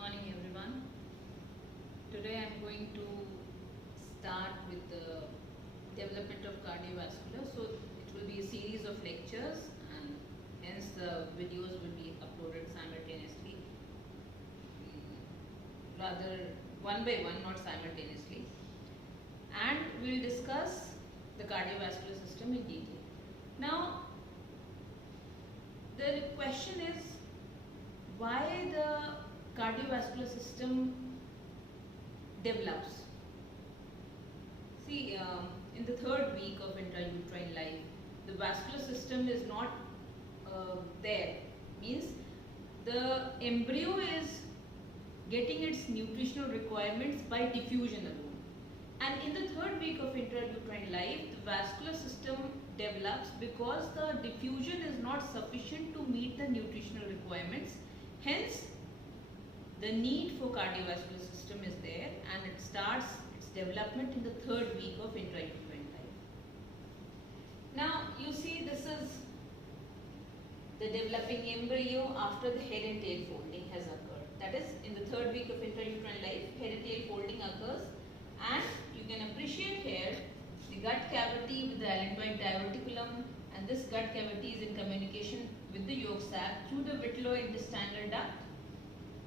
morning everyone. Today I am going to start with the development of cardiovascular. So it will be a series of lectures and hence the videos will be uploaded simultaneously. Rather one by one, not simultaneously. And we will discuss the cardiovascular system in detail. Now the question is, why the cardiovascular system develops? See, in the third week of intrauterine life, the vascular system is not there. Means the embryo is getting its nutritional requirements by diffusion alone. And in the third week of intrauterine life, the vascular system develops because the diffusion is not sufficient to meet the nutritional requirements. Hence, the need for cardiovascular system is there and it starts its development in the third week of intrauterine life. Now, you see this is the developing embryo after the head and tail folding has occurred. That is, in the third week of intrauterine life, head and tail folding occurs, and you can appreciate here the gut cavity with the allantoid diverticulum, and this gut cavity is in communication with the yolk sac through the vitellointestinal duct.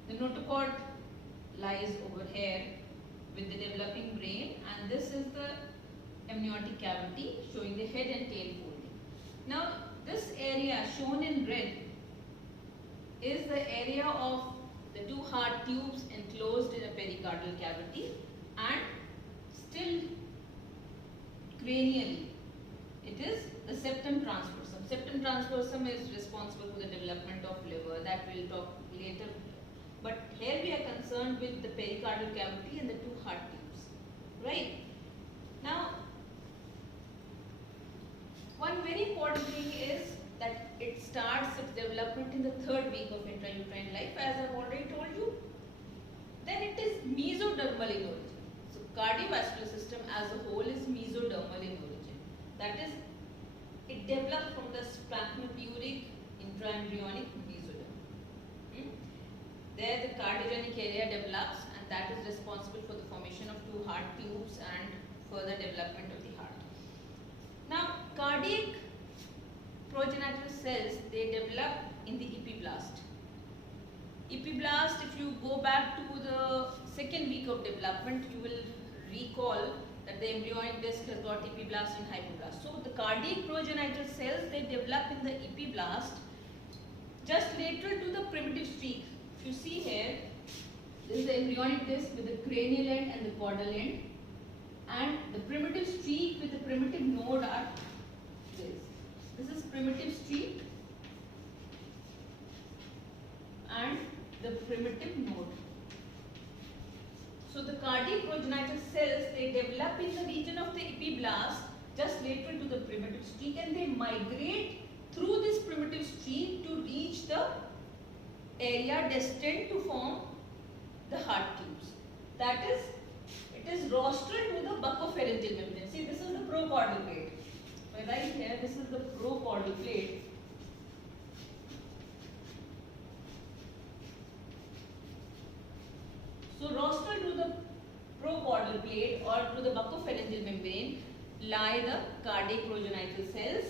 The notochord lies over here with the developing brain, and this is the amniotic cavity showing the head and tail folding. Now this area shown in red is the area of the two heart tubes enclosed in a pericardial cavity, and still cranially it is the septum transversum. Septum transversum is responsible for the development of liver, that we will talk later. But here we are concerned with the pericardial cavity and the two heart tubes. Right? Now, one very important thing is that it starts its development in the third week of intrauterine life, as I have already told you. Then it is mesodermal in origin. So, cardiovascular system as a whole is mesodermal in origin. That is, it develops from the splanchnic intra-embryonic mesoderm. There the cardiogenic area develops, and that is responsible for the formation of two heart tubes and further development of the heart. Now, cardiac progenitor cells, they develop in the epiblast. Epiblast, if you go back to the second week of development, you will recall that the embryonic disc has got epiblast and hypoblast. So, the cardiac progenitor cells, they develop in the epiblast just lateral to the primitive streak. If you see here, this is the embryonic disc with the cranial end and the caudal end, and the primitive streak with the primitive node are this. This is primitive streak and the primitive node. So the cardiac progenitor cells, they develop in the region of the epiblast just lateral to the primitive streak, and they migrate through this primitive streak to reach the area destined to form the heart tubes. That is, it is rostral to the buccopharyngeal membrane. See, this is the procaudal plate. Right here, this is the procaudal plate. So, rostral to the procaudal plate or to the buccopharyngeal membrane lie the cardiac progenitor cells,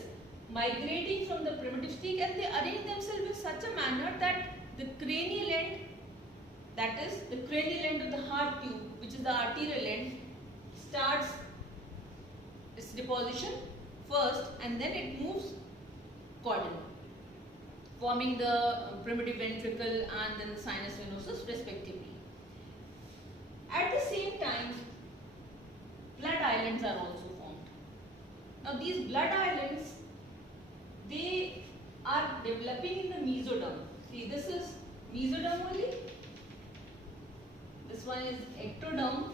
migrating from the primitive streak, and they arrange themselves in such a manner that the cranial end, that is the cranial end of the heart tube, which is the arterial end, starts its deposition first, and then it moves cardinal, forming the primitive ventricle and then the sinus venosus respectively. At the same time, blood islands are also formed. Now these blood islands, they are developing in the mesoderm. See, this is mesoderm only. This one is ectoderm,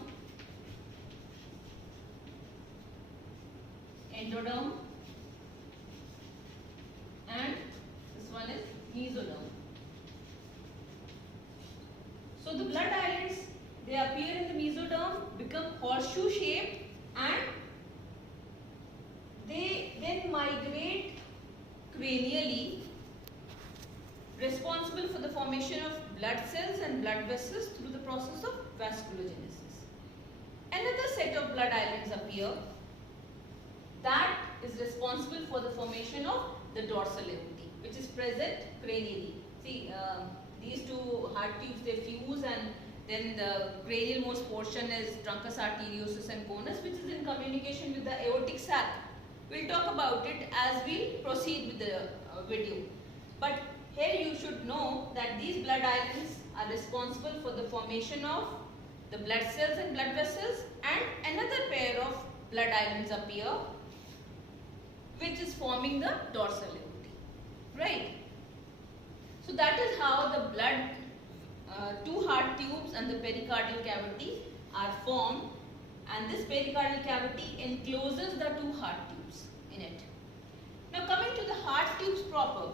endoderm, and this one is mesoderm. So the blood islands, they appear in the mesoderm, become horseshoe shaped, and they then migrate cranially, responsible for the formation of blood cells and blood vessels through the process of vasculogenesis. Another set of blood islands appear that is responsible for the formation of the dorsal aortae, which is present cranially. See, these two heart tubes, they fuse, and then the cranial most portion is truncus arteriosus and conus, which is in communication with the aortic sac. We'll talk about it as we proceed with the video. But here you should know that these blood islands are responsible for the formation of the blood cells and blood vessels, and another pair of blood islands appear, which is forming the dorsal aortae, right? So that is how the blood, two heart tubes and the pericardial cavity are formed, and this pericardial cavity encloses the two heart tubes in it. Now coming to the heart tubes proper,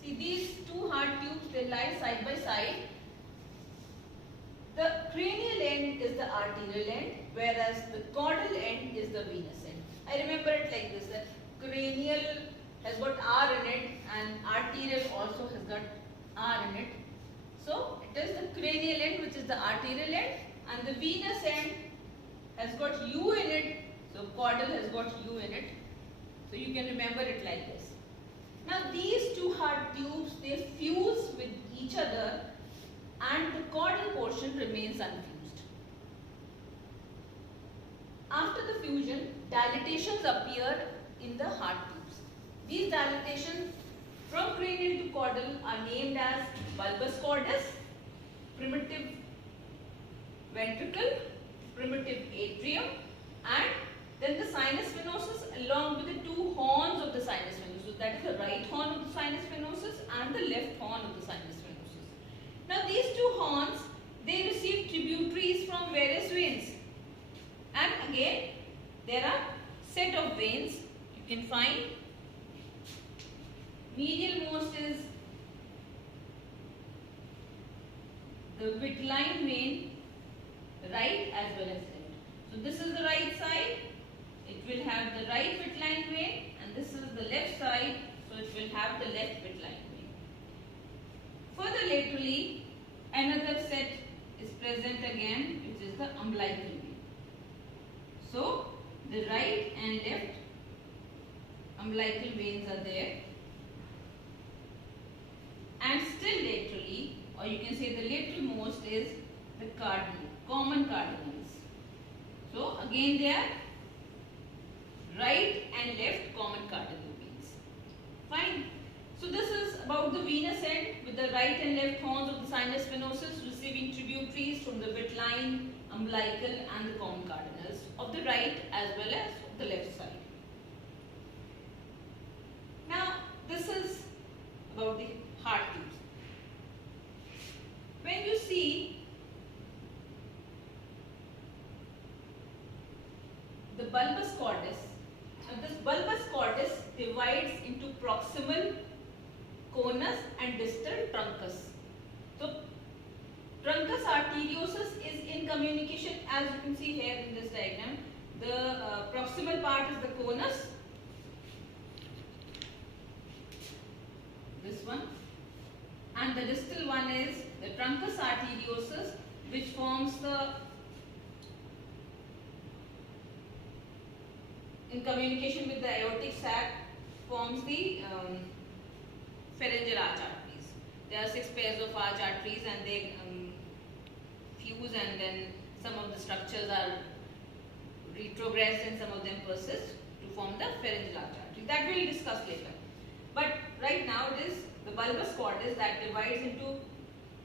see these two heart tubes, they lie side by side. The cranial end is the arterial end, whereas the caudal end is the venous end. I remember it like this, that cranial has got R in it and arterial also has got R in it. So it is the cranial end which is the arterial end, and the venous end has got U in it, so caudal has got U in it. So you can remember it like this. Now these two heart tubes, they fuse with each other and the caudal portion remains unfused. After the fusion, dilatations appear in the heart tubes. These dilatations from cranial to caudal are named as bulbus cordis, primitive ventricle, primitive atrium, and then the sinus venosus along with the two horns of the sinus venosus. That is the right horn of the sinus venosus and the left horn of the sinus venosus. Now these two horns, they receive tributaries from various veins, and again there are set of veins you can find. Medial most is the Wittline vein, right as well as left. So this is the right side, it will have the right Wittline vein, and this is the left side, so it will have the left Wittline vein. Further laterally, another set is present again, which is the umbilical vein. So the right and left umbilical veins are there. And still laterally, or you can say the lateral most, is the cardinal, common cardinals. So again they are right and left common cardinal veins. Fine. So this is about the venous end with the right and left horns of the sinus venosus receiving tributaries from the Wittline, umbilical and the common cardinals of the right as well as of the left side. Now this is about the heart tubes. When you see the bulbus cordis, this bulbus cordis divides into proximal, conus and distal truncus. So truncus arteriosus is in communication, as you can see here in this diagram. The proximal part is the conus, this one, and the distal one is the truncus arteriosus, which forms the, in communication with the aortic sac, forms the pharyngeal arch arteries. There are 6 pairs of arch arteries, and they fuse, and then some of the structures are retrogressed and some of them persist to form the pharyngeal arch artery. That we will discuss later. But right now it is the bulbus cordis that divides into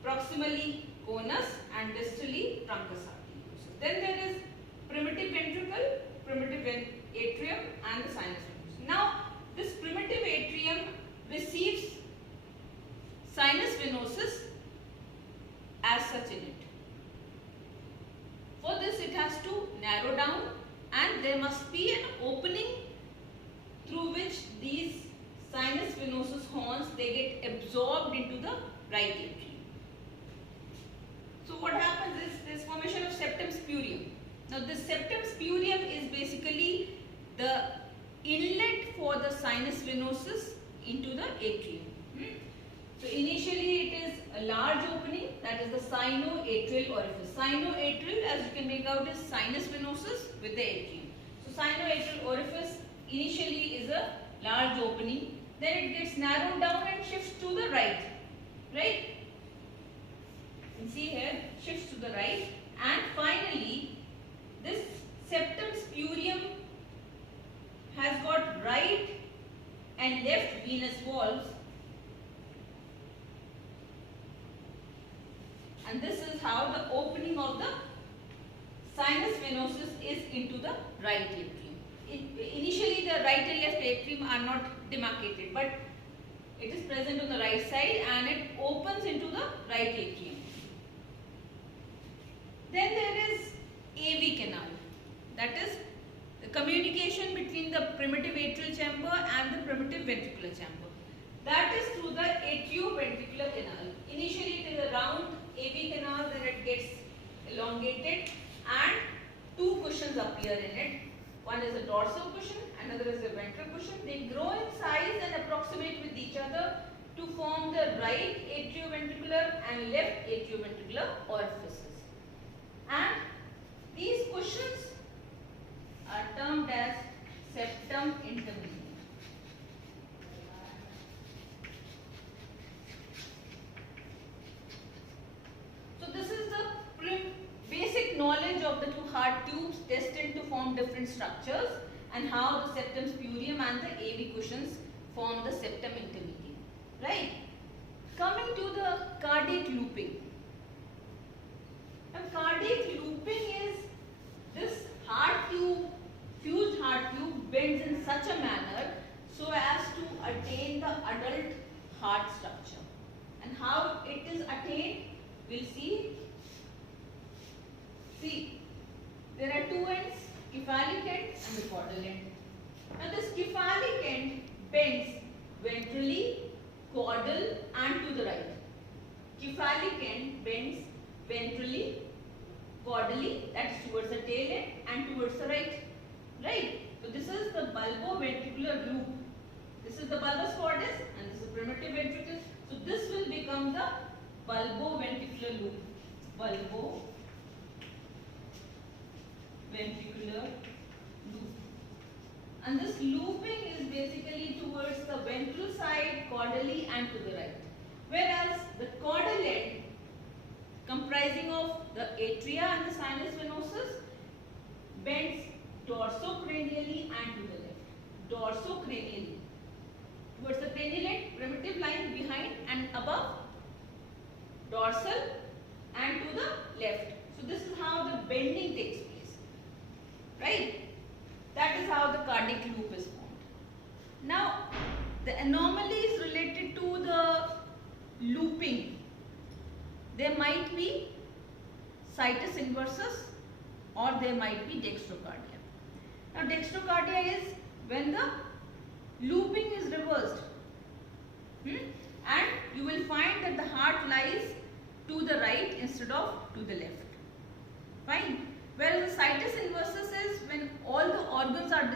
proximally conus and distally truncus arteriosus. Then there is primitive ventricle, primitive atrium and the sinus venosus. Now this primitive atrium receives sinus venosus as such in it. For this it has to narrow down, and there must be an opening through which these sinus venosus horns, they get absorbed into the right atrium. So what happens is this formation of septum spurium. Now this septum spurium is basically the inlet for the sinus venosus into the atrium. So initially it is a large opening, that is the sino-atrial orifice. Sino-atrial, as you can make out, is sinus venosus with the atrium. So sino-atrial orifice initially is a large opening, then it gets narrowed down and shifts to the right. Right? You can see here, shifts to the right, and finally this septum spurium has got right and left venous walls, and this is how the opening of the sinus venosus is into the right atrium. Initially the right and left atrium are not demarcated, but it is present on the right side and it opens into the right atrium. Then there is AV canal, that is the communication between the primitive atrial chamber and the primitive ventricular chamber. That is through the atrioventricular canal. Initially it is a round AV canal, then it gets elongated and two cushions appear in it. One is a dorsal cushion, another is a ventral cushion. They grow in size and approximate with each other to form the right atrioventricular and left atrioventricular orifices. And these cushions are termed as septum intermedium. So this is the basic knowledge of the two heart tubes destined to form different structures, and how the septum spurium and the AV cushions form the septum intermedium. Right? Coming to the cardiac looping. Now, cardiac looping is this heart tube, fused heart tube bends in such a manner so as to attain the adult heart structure. And how it is attained, we'll see. See, there are two ends, cephalic end and the caudal end. Now this cephalic end bends ventrally, caudal and to the right. Cephalic end bends ventrally, caudally, that is towards the tail end, and towards the right. Right? So this is the bulboventricular loop. This is the bulbus cordis and this is the primitive ventricle. So this will become the bulboventricular loop. Bulboventricular loop. And this looping is basically towards the ventral side, caudally and to the right. Whereas the caudal end, comprising of the atria and the sinus venosus, bends dorsocranially and to the left. Dorsocranially. Towards the cranial end, primitive line behind and above, dorsal and to the left. So this is how the bending takes place. Right? That is how the cardiac loop is formed. Now, the anomalies related to the looping, there might be situs inversus or there might be dextrocardia. Now, dextrocardia is when the looping is reversed. And you will find that the heart lies to the right instead of to the left. Fine. Whereas the situs inversus is when all the organs are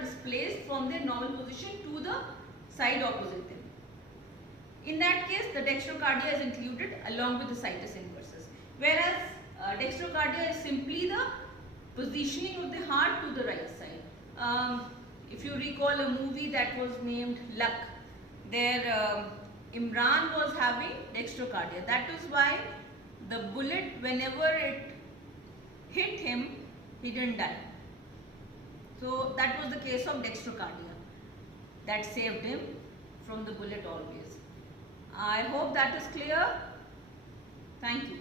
displaced from their normal position to the side opposite them. In that case, the dextrocardia is included along with the situs inversus. Whereas dextrocardia is simply the positioning of the heart to the right side. If you recall a movie that was named Luck, there Imran was having dextrocardia. That is why the bullet, whenever it hit him, he didn't die. So that was the case of dextrocardia. That saved him from the bullet always. I hope that is clear. Thank you.